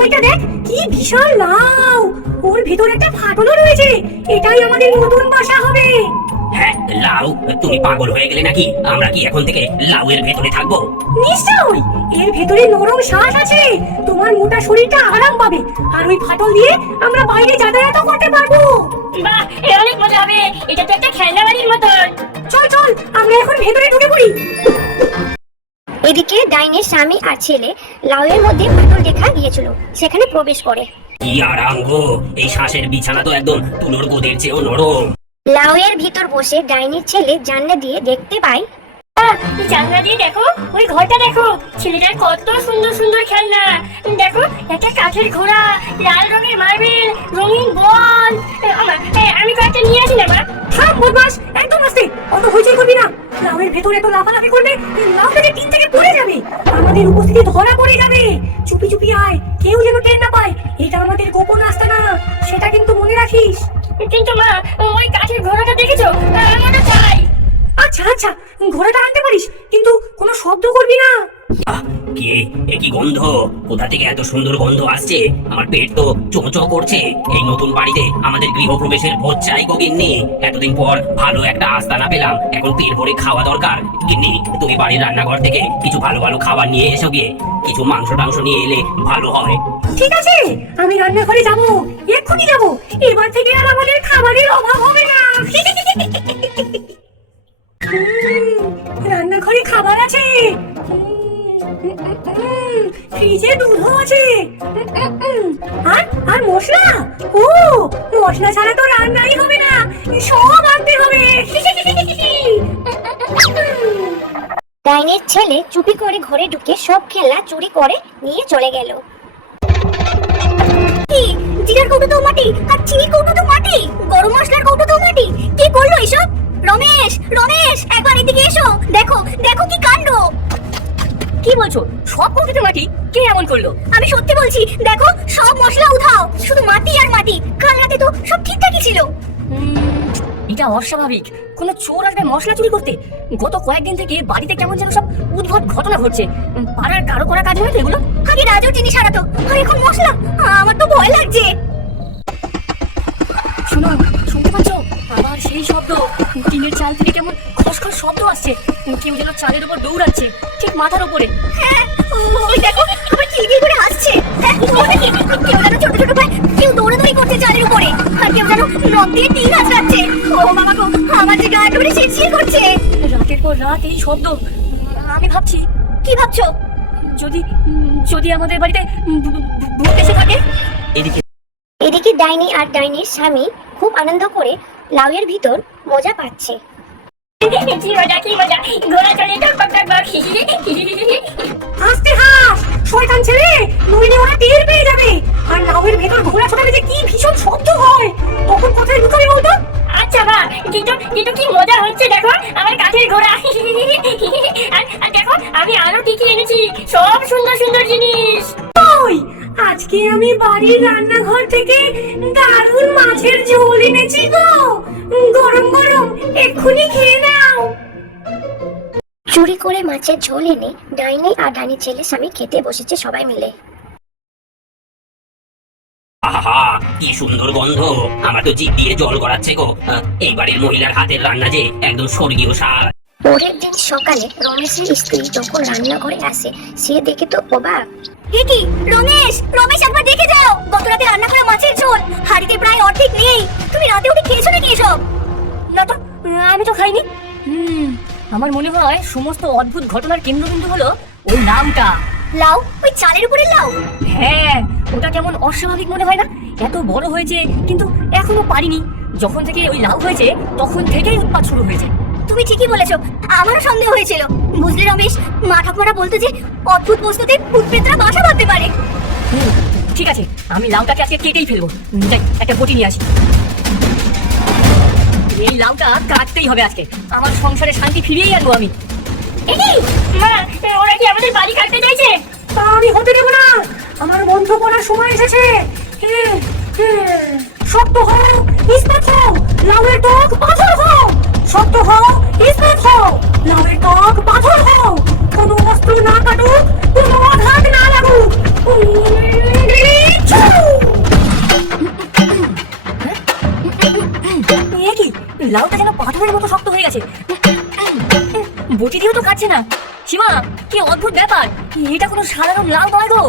ওইটা দেখ কি বিশাল লাউ ওর ভিতরে একটা ফাটলও রয়েছে। এটাই আমাদের নতুন বাসা হবে। হ্যাঁ লাউ তুমি পাগল হয়ে গেলে নাকি? আমরা কি এখন থেকে লাউয়ের ভেতরে থাকব? নিশ্চয়ই এর ভেতরে নরম শ্বাস আছে। তোমার মোটা শরীরটা আরাম পাবে। আর ওই ফাটল দিয়ে আমরা বাইরে যাতায়াতও করতে পারব। বাহ এ অনেক মজা হবে। এটা তো একটা খেলনা বাড়ির মতন। চল চল আমরা এখন ভেতরে ঢুকে পড়ি। এদিকে ডাইনের স্বামী আর ছেলে লাউয়ের মধ্যে ফাটল দেখা গিয়েছিল সেখানে প্রবেশ করে। কি এই শ্বাসের বিছানা তো একদম তুলোর গোদের চেয়েও নরম। লাউয়ের ভিতর বসে ডাইনির ছেলে জানলা দিয়ে দেখতে পায় জানলা দিয়ে দেখো? ওই ঘরটা দেখো। ছেলেটার কত সুন্দর সুন্দর খেলনা। দেখো একটা কাঠের ঘোড়া লাল রঙের মার্বেল রঙিন বল আমি কয়েকটা নিয়ে আসি না মা? থাম বদমাস। না ভেতর এত লাফালাফি করবে যে টিন থেকে পড়ে যাবে। আমাদের উপস্থিতি ধরা পড়ে যাবে। চুপি চুপি আয় কেউ যেন টের না পায় এটা আমাদের গোপন আস্তানা সেটা কিন্তু মনে রাখিস। কিন্তু মা ওই কাঠের ঘোড়াটা দেখেছ? আমাদের চাই। আচ্ছা আচ্ছা ঘোড়াটা আনতে পারিস কিন্তু কোনো শব্দ করবি না। আহ, কে? এ কি গন্ধ? কোথা থেকে এত সুন্দর গন্ধ আসছে? আমার পেট তো চোচো করছে। এই নতুন বাড়িতে আমাদের গৃহপ্রবেশের ভোজ চাই গিন্নি। এতদিন পর ভালো একটা আস্তানা পেলাম। এখন পেট ভরে খাওয়া দরকার। গিন্নি, তুমি বাড়ির রান্নাঘর থেকে কিছু ভালো ভালো খাবার নিয়ে এসো গিয়ে। কিছু মাংস টাংস নিয়ে এলে ভালো হয়। ঠিক আছে, আমি রান্নাঘরে যাব। এক্ষুনি যাব। এবার থেকে আর আমাদের খাবারের অভাব হবে না। রান্নাঘরে খাবার আছে। ফ্রিজে দুধও আছে। আর আর মশলা? ও মশলা ছাড়া তো রান্নাই হবে না। সব আনতে হবে। ডাইনের ছেলে চুপি করে ঘরে ঢুকে সব খেলনা চুরি করে নিয়ে চলে গেল। জিরার কৌটো তো মাটি আর চিনির কৌটো তো মাটি গরম মশলার কৌটো তো মাটি। কে করল এসব? রমেশ রমেশ একবার এদিকে এসো। দেখো দেখো কি বলছো? সব কৌটোতে মাটি। কে এমন করল? আমি সত্যি বলছি, দেখো, সব মশলা উধাও শুধু মাটি আর মাটি। কাল রাতে তো সব ঠিকঠাকই ছিল। এটা অস্বাভাবিক। কোনো চোর আসবে মশলা চুরি করতে? গত কয়েকদিন থেকে বাড়িতে কেমন যেন সব উদ্ভট ঘটনা ঘটছে। পাড়ার কারও করা কাজ তো এগুলো? আগে রাজুর জিনিস হারাতো আর এখন মশলা? আমার তো ভয় লাগছে। শোনো, শুনতে পাচ্ছ আবার সেই শব্দ। টিনের চাল থেকে কেমন খসখস শব্দ আসছে। কেউ যেন চালের উপর দৌড়াচ্ছে ঠিক মাথার উপরে। হ্যাঁ ওই দেখো আবার কিলবিল করে হাসছে। হ্যাঁ কেউ যেন ছোট ছোট ভাই কেউ দৌড়াদৌড়ি করছে চালের উপরে। আর কেউ যেন নখ দিয়ে টিন আঁচড়াচ্ছে। ও বাবা গো আমার যে গা একেবারে শিরশির করছে। রাতের পর রাত এই শব্দ। আমি ভাবছি কি ভাবছ? যদি যদি আমাদের বাড়িতে ভূত এসে থাকে? এদিকে। এদিকে ডাইনি আর ডাইনির স্বামী খুব আনন্দ করে লাউয়ের ভিতর মজা পাচ্ছে। কি মজা কি মজা ঘোড়া চলে টক টক টক টক। আস্তে হাস! শয়তান ছেলে নইলে ওরা টের পেয়ে যাবে। আর লাউয়ের ভেতর ঘোড়া ছোটালে যে কি ভীষণ শব্দ হয়। তখন কোথায় লুকাবে বলতো? আচ্ছা মা কিন্তু কিন্তু কি মজা হচ্ছে দেখো আমার কাঠের ঘোড়া। আর আর দেখো আমি আরও কি কি এনেছি সব সুন্দর সুন্দর জিনিস। ওই আজকে আমি বাড়ির রান্নাঘর থেকে দারুণ মাছের ঝোল এনেছি গো। গরম গরম এক্ষুনি খেয়ে নাও। চুরি করে মাছের ঝোল এনে ডাইনি আর ডাইনির ছেলে স্বামী খেতে বসেছে সবাই মিলে। আহা কি সুন্দর গন্ধ। আমার তো জিভ দিয়ে জল গড়াচ্ছে গো। এই বাড়ির মহিলার হাতের রান্না যে একদম স্বর্গীয় স্বাদ। পরের দিন সকালে রমেশের স্ত্রী যখন রান্নাঘরে আসে সে দেখে তো অবাক। হে কি? রমেশ রমেশ একবার দেখে যাও। গত রাতে রান্না করা মাছের ঝোল। হাড়িতে প্রায় অর্ধেক নেই। তুমি আমি তো খাইনি। হুম আমার মনে হয় সমস্ত অদ্ভুত ঘটনার কেন্দ্রবিন্দু হলো ওই নামটা লাউ? ওই চালের উপরে লাউ? হ্যাঁ ওটা কেমন অস্বাভাবিক মনে হয় না? এত বড় হয়েছে কিন্তু এখনও পারিনি। যখন থেকে ওই লাউ হয়েছে তখন থেকেই উৎপাত শুরু হয়েছে। তুমি ঠিকই বলেছ আমারও সন্দেহ হয়েছিল। বুঝলে রমেশ মা ঠাকুমারা বলতো যে অদ্ভুত বস্তুতে ভূতপ্রেতরা বাসা বাঁধতে পারে। ঠিক আছে আমি লাউটাকে আজকে কেটেই ফেলব। যাই একটা বটি নিয়ে আসি। এই লাউটা কাটতেই হবে আজকে। আমার সংসারে শান্তি ফিরিয়েই আনব আমি। মা, ওরা কি আমাদের বাড়ি কাটতে চাইছে? আমি হতে দেবো না। আমার বন্ধ করার সময় এসেছে। শক্ত হও, ইস্পাত হও, লাউয়ের টক পাথর হও। শক্ত হও, ইস্পাত হও, লাউয়ের টক পাথর হও। লাউটা যেন পাথরের মতো শক্ত হয়ে গেছে। বটি দিয়েও তো কাটছে না। সীমা, কি অদ্ভুত ব্যাপার। এটা কোনো সাধারণ লাউ নয় গো।